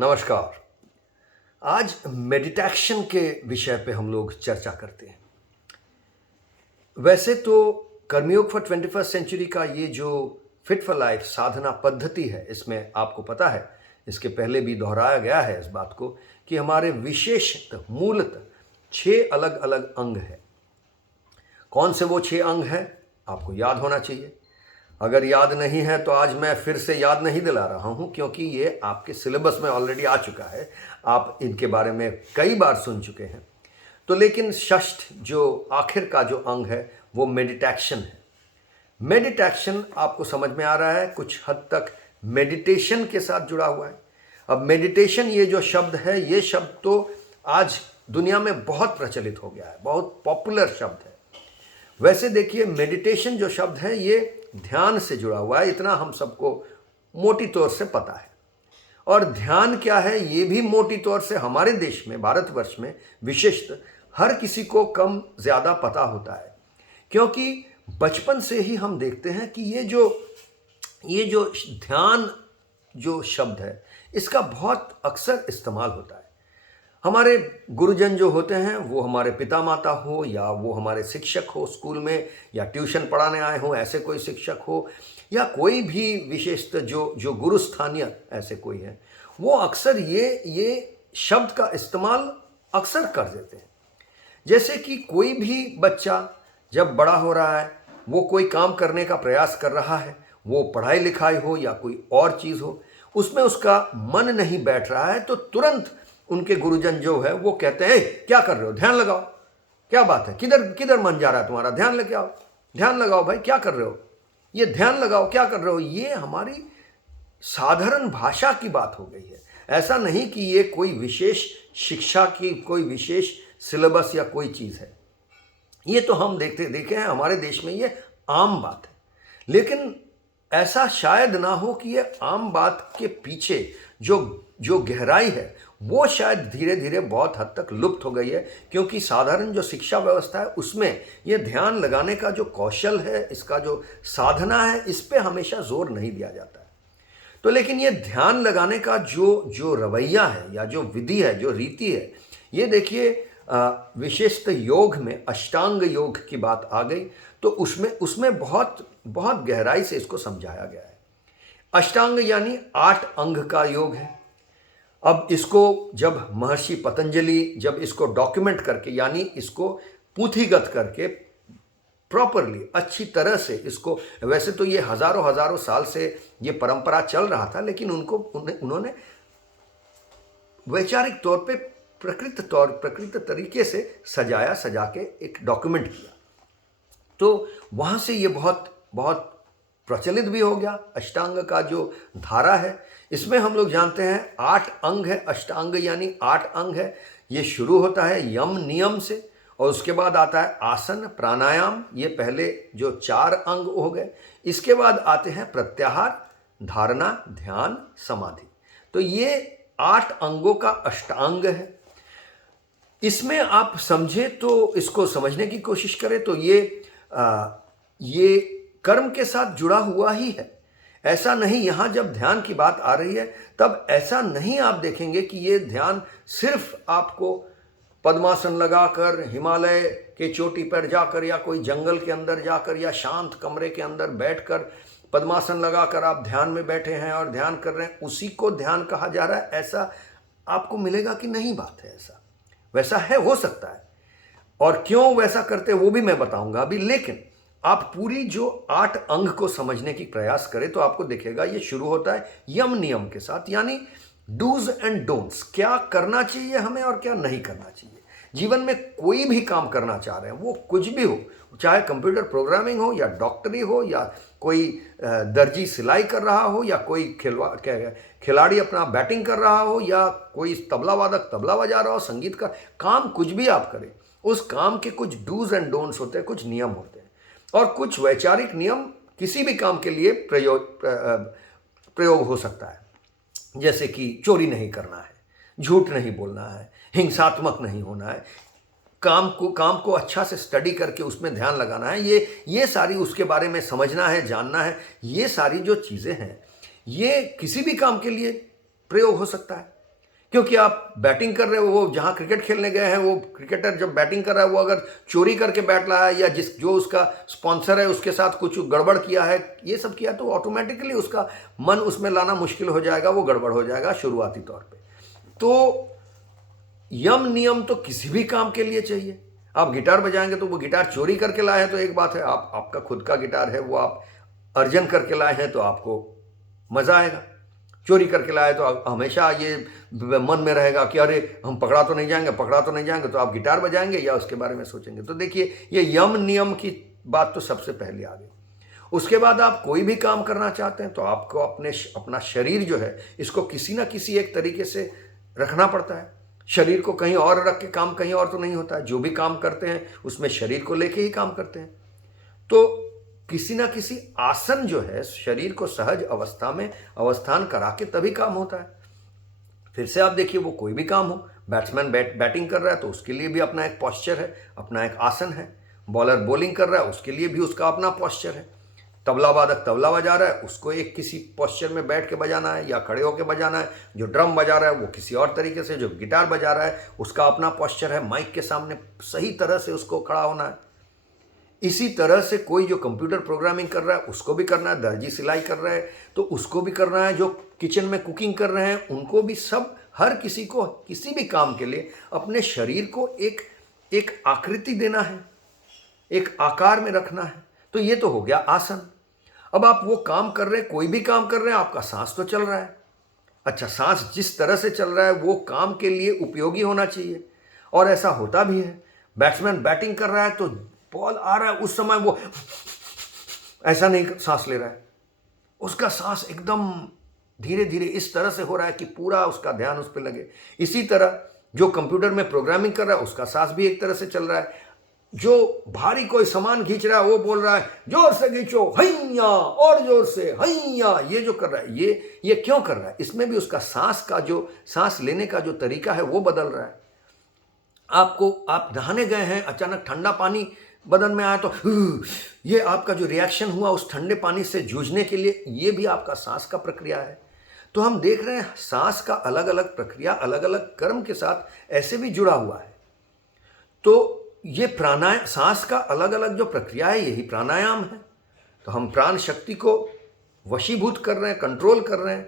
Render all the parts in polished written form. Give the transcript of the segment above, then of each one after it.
नमस्कार। आज मेडिटेशन के विषय पे हम लोग चर्चा करते हैं। वैसे तो कर्मयोग फॉर 21st सेंचुरी का ये जो फिट फॉर लाइफ साधना पद्धति है, इसमें आपको पता है, इसके पहले भी दोहराया गया है इस बात को कि हमारे विशेषतः मूलतः 6 अलग अलग अंग हैं। कौन से वो 6 अंग हैं आपको याद होना चाहिए। अगर याद नहीं है तो आज मैं फिर से याद नहीं दिला रहा हूँ, क्योंकि ये आपके सिलेबस में ऑलरेडी आ चुका है, आप इनके बारे में कई बार सुन चुके हैं। तो लेकिन षष्ठ जो आखिर का जो अंग है वो मेडिटेशन है। मेडिटेशन आपको समझ में आ रहा है, कुछ हद तक मेडिटेशन के साथ जुड़ा हुआ है। अब मेडिटेशन ये जो शब्द है, ये शब्द तो आज दुनिया में बहुत प्रचलित हो गया है, बहुत पॉपुलर शब्द है। वैसे देखिए, मेडिटेशन जो शब्द है ये ध्यान से जुड़ा हुआ है, इतना हम सबको मोटी तौर से पता है। और ध्यान क्या है ये भी मोटी तौर से हमारे देश में, भारतवर्ष में विशेषतः हर किसी को कम ज़्यादा पता होता है, क्योंकि बचपन से ही हम देखते हैं कि ये जो ध्यान जो शब्द है इसका बहुत अक्सर इस्तेमाल होता है। हमारे गुरुजन जो होते हैं, वो हमारे पिता माता हो या वो हमारे शिक्षक हो स्कूल में, या ट्यूशन पढ़ाने आए हो ऐसे कोई शिक्षक हो, या कोई भी विशेषतः जो गुरु स्थानीय ऐसे कोई है, वो अक्सर ये शब्द का इस्तेमाल अक्सर कर देते हैं। जैसे कि कोई भी बच्चा जब बड़ा हो रहा है, वो कोई काम करने का प्रयास कर रहा है, वो पढ़ाई लिखाई हो या कोई और चीज़ हो, उसमें उसका मन नहीं बैठ रहा है, तो तुरंत उनके गुरुजन जो है वो कहते हैं, क्या कर रहे हो, ध्यान लगाओ, क्या बात है, किधर किधर मन जा रहा है तुम्हारा, ध्यान लेके आओ, ध्यान लगाओ भाई, क्या कर रहे हो, ये ध्यान लगाओ, क्या कर रहे हो। ये हमारी साधारण भाषा की बात हो गई है। ऐसा नहीं कि ये कोई विशेष शिक्षा की कोई विशेष सिलेबस या कोई चीज़ है। ये तो हम देखे हैं हमारे देश में, ये आम बात है। लेकिन ऐसा शायद ना हो कि ये आम बात के पीछे जो गहराई है वो शायद धीरे धीरे बहुत हद तक लुप्त हो गई है, क्योंकि साधारण जो शिक्षा व्यवस्था है उसमें ये ध्यान लगाने का जो कौशल है, इसका जो साधना है, इस पे हमेशा जोर नहीं दिया जाता है। तो लेकिन ये ध्यान लगाने का जो रवैया है या जो विधि है, जो रीति है, ये देखिए विशेषतः योग में अष्टांग योग की बात आ गई तो उसमें बहुत बहुत गहराई से इसको समझाया गया है। अष्टांग यानी 8 अंग का योग है। अब इसको जब महर्षि पतंजलि जब इसको डॉक्यूमेंट करके, यानी इसको पूथीगत करके प्रॉपरली अच्छी तरह से इसको, वैसे तो ये हजारों हजारों साल से ये परंपरा चल रहा था, लेकिन उन्होंने वैचारिक तौर पे प्रकृत तरीके से सजा के एक डॉक्यूमेंट किया, तो वहाँ से ये बहुत बहुत प्रचलित भी हो गया। अष्टांग का जो धारा है, इसमें हम लोग जानते हैं 8 अंग है। अष्टांग यानी 8 अंग है। ये शुरू होता है यम नियम से, और उसके बाद आता है आसन प्राणायाम, ये पहले जो 4 अंग हो गए। इसके बाद आते हैं प्रत्याहार, धारणा, ध्यान, समाधि। तो ये 8 अंगों का अष्टांग है। इसमें आप समझे तो इसको समझने की कोशिश करें तो ये कर्म के साथ जुड़ा हुआ ही है। ऐसा नहीं, यहाँ जब ध्यान की बात आ रही है तब ऐसा नहीं आप देखेंगे कि ये ध्यान सिर्फ आपको पद्मासन लगाकर हिमालय के चोटी पर जाकर या कोई जंगल के अंदर जाकर या शांत कमरे के अंदर बैठकर पद्मासन लगाकर आप ध्यान में बैठे हैं और ध्यान कर रहे हैं, उसी को ध्यान कहा जा रहा है, ऐसा आपको मिलेगा कि नहीं। बात है ऐसा, वैसा है, हो सकता है, और क्यों वैसा करते वो भी मैं बताऊंगा अभी। लेकिन आप पूरी जो 8 अंग को समझने की प्रयास करें तो आपको दिखेगा ये शुरू होता है यम नियम के साथ, यानी डूज एंड डोंट्स, क्या करना चाहिए हमें और क्या नहीं करना चाहिए। जीवन में कोई भी काम करना चाह रहे हैं, वो कुछ भी हो, चाहे कंप्यूटर प्रोग्रामिंग हो या डॉक्टरी हो या कोई दर्जी सिलाई कर रहा हो या कोई खिलाड़ी अपना बैटिंग कर रहा हो या कोई तबला वादक तबला बजा रहा हो, संगीत का काम कुछ भी आप करें, उस काम के कुछ डूज एंड डोंट्स होते हैं, कुछ नियम होते हैं, और कुछ वैचारिक नियम किसी भी काम के लिए प्रयोग हो सकता है। जैसे कि चोरी नहीं करना है, झूठ नहीं बोलना है, हिंसात्मक नहीं होना है, काम को अच्छा से स्टडी करके उसमें ध्यान लगाना है, ये सारी उसके बारे में समझना है, जानना है। ये सारी जो चीज़ें हैं ये किसी भी काम के लिए प्रयोग हो सकता है। क्योंकि आप बैटिंग कर रहे हो, वो जहां क्रिकेट खेलने गए हैं वो क्रिकेटर जब बैटिंग कर रहा है वो अगर चोरी करके बैट लाया है या जो उसका स्पॉन्सर है उसके साथ कुछ गड़बड़ किया है, ये सब किया, तो ऑटोमेटिकली उसका मन उसमें लाना मुश्किल हो जाएगा, वो गड़बड़ हो जाएगा शुरुआती तौर पे। तो यम नियम तो किसी भी काम के लिए चाहिए। आप गिटार बजाएंगे तो वो गिटार चोरी करके लाए हैं तो एक बात है, आपका खुद का गिटार है, वो आप अर्जन करके लाए हैं तो आपको मजा आएगा। चोरी करके लाए तो हमेशा ये मन में रहेगा कि अरे हम पकड़ा तो नहीं जाएंगे, तो आप गिटार बजाएंगे या उसके बारे में सोचेंगे। तो देखिए, ये यम नियम की बात तो सबसे पहले आ गई। उसके बाद आप कोई भी काम करना चाहते हैं तो आपको अपना शरीर जो है इसको किसी ना किसी एक तरीके से रखना पड़ता है। शरीर को कहीं और रख के काम कहीं और तो नहीं होता है। जो भी काम करते हैं उसमें शरीर को लेके ही काम करते हैं। तो किसी ना किसी आसन जो है शरीर को सहज अवस्था में अवस्थान करा के तभी काम होता है। फिर से आप देखिए, वो कोई भी काम हो, बैट्समैन बैटिंग कर रहा है तो उसके लिए भी अपना एक पॉस्चर है, अपना एक आसन है। बॉलर बॉलिंग कर रहा है उसके लिए भी उसका अपना पॉस्चर है। तबला वादक तबला बजा रहा है, उसको एक किसी पॉस्चर में बैठ के बजाना है या खड़े होकर बजाना है। जो ड्रम बजा रहा है वो किसी और तरीके से, जो गिटार बजा रहा है उसका अपना पॉस्चर है, माइक के सामने सही तरह से उसको खड़ा होना है। इसी तरह से कोई जो कंप्यूटर प्रोग्रामिंग कर रहा है उसको भी करना है, दर्जी सिलाई कर रहा है तो उसको भी करना है, जो किचन में कुकिंग कर रहे हैं उनको भी, सब हर किसी को किसी भी काम के लिए अपने शरीर को एक आकृति देना है, एक आकार में रखना है। तो ये तो हो गया आसन। अब आप वो काम कर रहे हैं, कोई भी काम कर रहे हैं, आपका सांस तो चल रहा है। अच्छा, सांस जिस तरह से चल रहा है वो काम के लिए उपयोगी होना चाहिए, और ऐसा होता भी है। बैट्समैन बैटिंग कर रहा है तो बॉल आ रहा है, उस समय वो ऐसा नहीं सांस ले रहा है, उसका सांस एकदम धीरे धीरे इस तरह से हो रहा है कि पूरा उसका ध्यान उस पर लगे। इसी तरह जो कंप्यूटर में प्रोग्रामिंग कर रहा है उसका सांस भी एक तरह से चल रहा है। जो भारी कोई सामान खींच रहा है वो बोल रहा है जोर से खींचो हैया, और जोर से हैया। ये जो कर रहा है ये क्यों कर रहा है? इसमें भी उसका सांस लेने का जो तरीका है वो बदल रहा है। आप नहाने गए हैं, अचानक ठंडा पानी बदन में आया तो ये आपका जो रिएक्शन हुआ उस ठंडे पानी से जूझने के लिए, ये भी आपका सांस का प्रक्रिया है। तो हम देख रहे हैं सांस का अलग अलग प्रक्रिया अलग अलग कर्म के साथ ऐसे भी जुड़ा हुआ है। तो ये प्राणायाम, सांस का अलग अलग जो प्रक्रिया है यही प्राणायाम है। तो हम प्राण शक्ति को वशीभूत कर रहे हैं, कंट्रोल कर रहे हैं,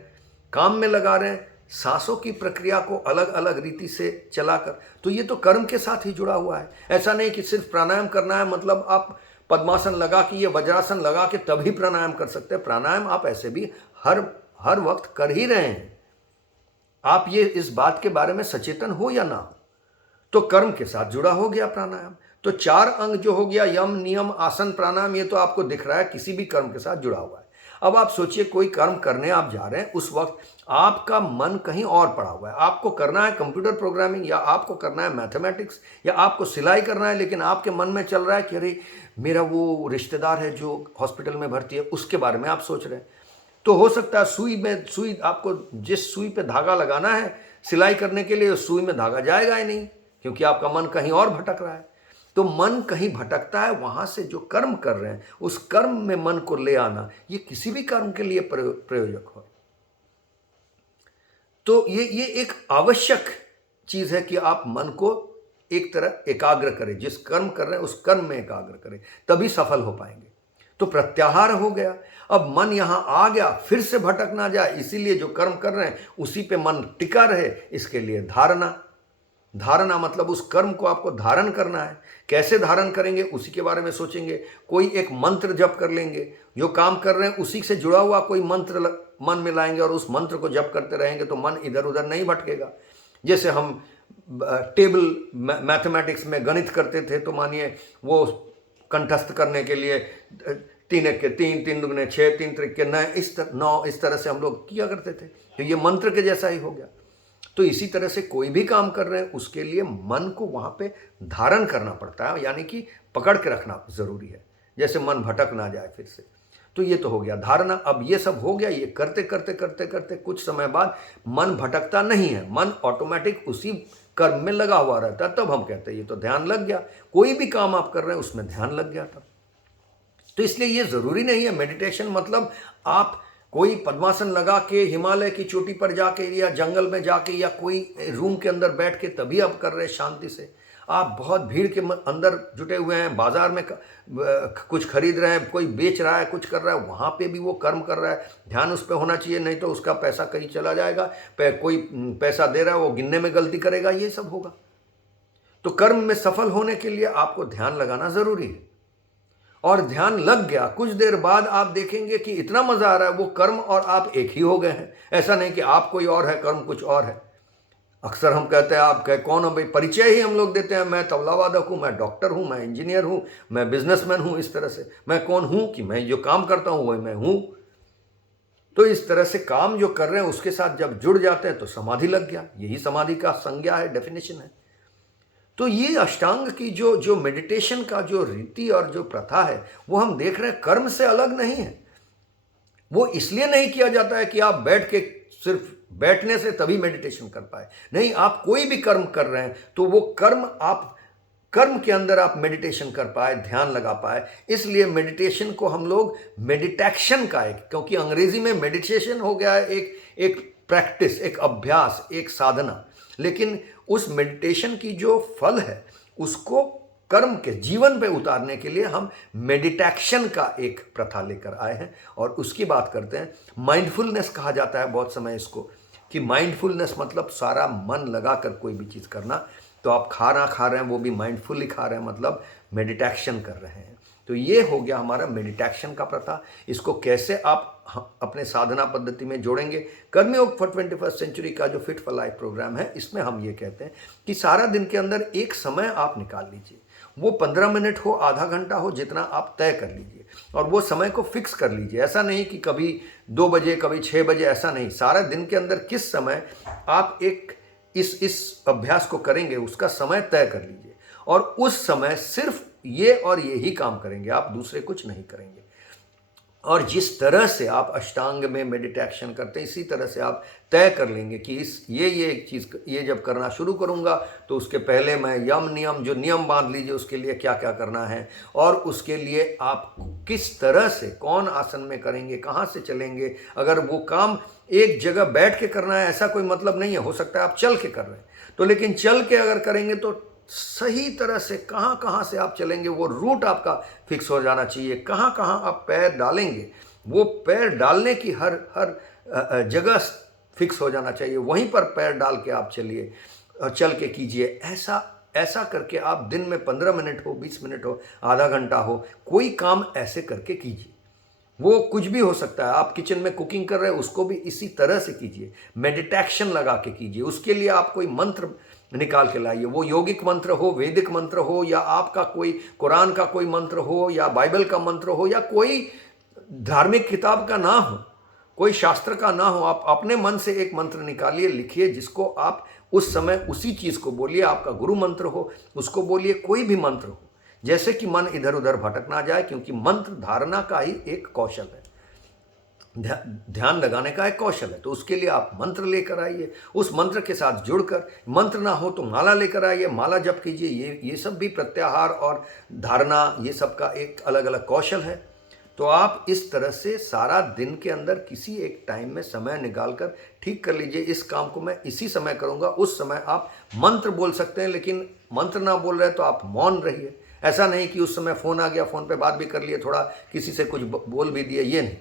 काम में लगा रहे हैं, सांसों की प्रक्रिया को अलग अलग रीति से चलाकर। तो ये तो कर्म के साथ ही जुड़ा हुआ है। ऐसा नहीं कि सिर्फ प्राणायाम करना है, मतलब आप पद्मासन लगा के, ये वज्रासन लगा के तभी प्राणायाम कर सकते हैं। प्राणायाम आप ऐसे भी हर वक्त कर ही रहे हैं। आप ये इस बात के बारे में सचेतन हो या ना हो, तो कर्म के साथ जुड़ा हो गया प्राणायाम। तो 4 अंग जो हो गया, यम नियम आसन प्राणायाम, ये तो आपको दिख रहा है किसी भी कर्म के साथ जुड़ा हुआ है। अब आप सोचिए, कोई कर्म करने आप जा रहे हैं, उस वक्त आपका मन कहीं और पड़ा हुआ है। आपको करना है कंप्यूटर प्रोग्रामिंग, या आपको करना है मैथमेटिक्स, या आपको सिलाई करना है, लेकिन आपके मन में चल रहा है कि अरे मेरा वो रिश्तेदार है जो हॉस्पिटल में भर्ती है, उसके बारे में आप सोच रहे हैं। तो हो सकता है सुई आपको जिस सुई पे धागा लगाना है सिलाई करने के लिए, उस सुई में धागा जाएगा ही नहीं, क्योंकि आपका मन कहीं और भटक रहा है। तो मन कहीं भटकता है, वहां से जो कर्म कर रहे हैं उस कर्म में मन को ले आना, ये किसी भी कर्म के लिए प्रयोजक हो। तो ये एक आवश्यक चीज है कि आप मन को एक तरह एकाग्र करें, जिस कर्म कर रहे हैं उस कर्म में एकाग्र करें, तभी सफल हो पाएंगे। तो प्रत्याहार हो गया। अब मन यहां आ गया, फिर से भटक ना जाए, इसीलिए जो कर्म कर रहे हैं उसी पे मन टिका रहे, इसके लिए धारणा मतलब उस कर्म को आपको धारण करना है। कैसे धारण करेंगे उसी के बारे में सोचेंगे। कोई एक मंत्र जप कर लेंगे, जो काम कर रहे हैं उसी से जुड़ा हुआ कोई मंत्र मन में लाएंगे और उस मंत्र को जप करते रहेंगे तो मन इधर उधर नहीं भटकेगा। जैसे हम टेबल मैथमेटिक्स में गणित करते थे, तो मानिए वो कंठस्थ करने के लिए 3 एक के 3, 3 दुगने 6, 3 त्रिक 9, इस तरह से हम लोग किया करते थे। तो ये मंत्र के जैसा ही हो गया। तो इसी तरह से कोई भी काम कर रहे हैं उसके लिए मन को वहां पे धारण करना पड़ता है, यानी कि पकड़ के रखना जरूरी है, जैसे मन भटक ना जाए फिर से। तो ये तो हो गया धारणा। अब ये सब हो गया, ये करते करते करते करते कुछ समय बाद मन भटकता नहीं है, मन ऑटोमेटिक उसी कर्म में लगा हुआ रहता है। तब हम कहते हैं ये तो ध्यान लग गया। कोई भी काम आप कर रहे हैं उसमें ध्यान लग गया तब। तो इसलिए ये जरूरी नहीं है मेडिटेशन मतलब आप कोई पद्मासन लगा के हिमालय की चोटी पर जाके या जंगल में जाके या कोई रूम के अंदर बैठ के तभी आप कर रहे हैं शांति से। आप बहुत भीड़ के अंदर जुटे हुए हैं, बाजार में कुछ खरीद रहे हैं, कोई बेच रहा है, कुछ कर रहा है, वहाँ पे भी वो कर्म कर रहा है। ध्यान उस पर होना चाहिए, नहीं तो उसका पैसा कहीं चला जाएगा। कोई पैसा दे रहा है, वो गिनने में गलती करेगा, ये सब होगा। तो कर्म में सफल होने के लिए आपको ध्यान लगाना ज़रूरी है। और ध्यान लग गया, कुछ देर बाद आप देखेंगे कि इतना मज़ा आ रहा है, वो कर्म और आप एक ही हो गए हैं। ऐसा नहीं कि आप कोई और है, कर्म कुछ और है। अक्सर हम कहते हैं, आप कौन हो भाई, परिचय ही हम लोग देते हैं, मैं तबला वादक हूँ, मैं डॉक्टर हूँ, मैं इंजीनियर हूँ, मैं बिजनेसमैन हूँ। इस तरह से मैं कौन हूँ कि मैं जो काम करता हूँ वही मैं हूँ। तो इस तरह से काम जो कर रहे हैं उसके साथ जब जुड़ जाते हैं तो समाधि लग गया। यही समाधि का संज्ञा है, डेफिनेशन है। तो ये अष्टांग की जो मेडिटेशन का जो रीति और जो प्रथा है, वो हम देख रहे हैं कर्म से अलग नहीं है। वो इसलिए नहीं किया जाता है कि आप बैठ के सिर्फ बैठने से तभी मेडिटेशन कर पाए। नहीं, आप कोई भी कर्म कर रहे हैं तो वो कर्म के अंदर आप मेडिटेशन कर पाए, ध्यान लगा पाए। इसलिए मेडिटेशन को हम लोग मेडिटेक्शन का क्योंकि अंग्रेजी में मेडिटेशन हो गया है एक प्रैक्टिस, एक अभ्यास, एक साधना। लेकिन उस मेडिटेशन की जो फल है उसको कर्म के जीवन पे उतारने के लिए हम मेडिटेक्शन का एक प्रथा लेकर आए हैं और उसकी बात करते हैं। माइंडफुलनेस कहा जाता है बहुत समय इसको, कि माइंडफुलनेस मतलब सारा मन लगा कर कोई भी चीज़ करना। तो आप खाना खा रहे हैं वो भी माइंडफुली खा रहे हैं, मतलब मेडिटेक्शन कर रहे हैं। तो ये हो गया हमारा मेडिटेक्शन का प्रथा। इसको कैसे आप अपने साधना पद्धति में जोड़ेंगे? कर्मयोग फॉर 21st सेंचुरी का जो फिट फॉर लाइफ प्रोग्राम है, इसमें हम ये कहते हैं कि सारा दिन के अंदर एक समय आप निकाल लीजिए। वो 15 मिनट हो, आधा घंटा हो, जितना आप तय कर लीजिए और वो समय को फिक्स कर लीजिए। ऐसा नहीं कि कभी 2 बजे, कभी 6 बजे, ऐसा नहीं। सारा दिन के अंदर किस समय आप इस अभ्यास को करेंगे उसका समय तय कर लीजिए और उस समय सिर्फ ये और ये ही काम करेंगे, आप दूसरे कुछ नहीं करेंगे। और जिस तरह से आप अष्टांग में मेडिटेशन करते हैं, इसी तरह से आप तय कर लेंगे कि ये एक चीज़ ये जब करना शुरू करूंगा तो उसके पहले मैं जो नियम बांध लीजिए उसके लिए क्या क्या करना है और उसके लिए आप किस तरह से कौन आसन में करेंगे, कहाँ से चलेंगे। अगर वो काम एक जगह बैठ के करना है ऐसा कोई मतलब नहीं है, हो सकता है आप चल के कर रहे हैं तो, लेकिन चल के अगर करेंगे तो सही तरह से कहाँ कहाँ से आप चलेंगे वो रूट आपका फिक्स हो जाना चाहिए। कहाँ कहाँ आप पैर डालेंगे वो पैर डालने की हर जगह फिक्स हो जाना चाहिए। वहीं पर पैर डाल के आप चलिए और चल के कीजिए। ऐसा करके आप दिन में 15 मिनट हो, 20 मिनट हो, आधा घंटा हो, कोई काम ऐसे करके कीजिए। वो कुछ भी हो सकता है। आप किचन में कुकिंग कर रहे हैं उसको भी इसी तरह से कीजिए, मेडिटेक्शन लगा के कीजिए। उसके लिए आप कोई मंत्र निकाल के लाइए, वो योगिक मंत्र हो, वैदिक मंत्र हो, या आपका कोई कुरान का कोई मंत्र हो, या बाइबल का मंत्र हो, या कोई धार्मिक किताब का ना हो, कोई शास्त्र का ना हो। आप अपने मन से एक मंत्र निकालिए, लिखिए, जिसको आप उस समय उसी चीज़ को बोलिए। आपका गुरु मंत्र हो उसको बोलिए, कोई भी मंत्र हो, जैसे कि मन इधर उधर भटक ना जाए, क्योंकि मंत्र धारणा का ही एक कौशल है, ध्यान लगाने का एक कौशल है। तो उसके लिए आप मंत्र लेकर आइए, उस मंत्र के साथ जुड़कर, मंत्र ना हो तो माला लेकर आइए, माला जप कीजिए। ये सब भी प्रत्याहार और धारणा, ये सब का एक अलग अलग कौशल है। तो आप इस तरह से सारा दिन के अंदर किसी एक टाइम में समय निकालकर ठीक कर लीजिए, इस काम को मैं इसी समय करूंगा। उस समय आप मंत्र बोल सकते हैं, लेकिन मंत्र ना बोल रहे तो आप मौन रहिए। ऐसा नहीं कि उस समय फ़ोन आ गया, फ़ोन पे बात भी कर लिए, थोड़ा किसी से कुछ बोल भी दिए, ये नहीं।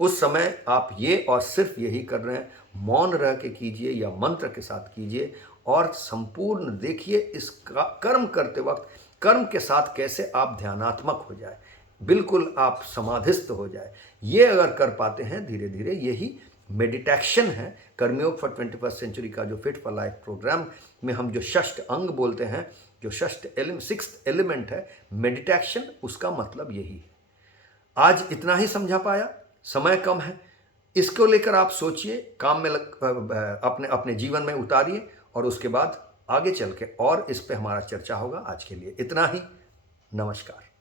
उस समय आप ये और सिर्फ यही कर रहे हैं, मौन रह के कीजिए या मंत्र के साथ कीजिए और संपूर्ण देखिए इस कर्म करते वक्त कर्म के साथ कैसे आप ध्यानात्मक हो जाए, बिल्कुल आप समाधिस्थ हो जाए। ये अगर कर पाते हैं धीरे धीरे, यही मेडिटेक्शन है। कर्मयोग फॉर 21st सेंचुरी का जो फिट फॉर लाइफ प्रोग्राम में हम जो षष्ठ अंग बोलते हैं, जो सिक्स्थ एलिमेंट है मेडिटेक्शन, उसका मतलब यही है। आज इतना ही समझा पाया, समय कम है, इसको लेकर आप सोचिए, काम में अपने जीवन में उतारिए और उसके बाद आगे चल के और इस पे हमारा चर्चा होगा। आज के लिए इतना ही, नमस्कार।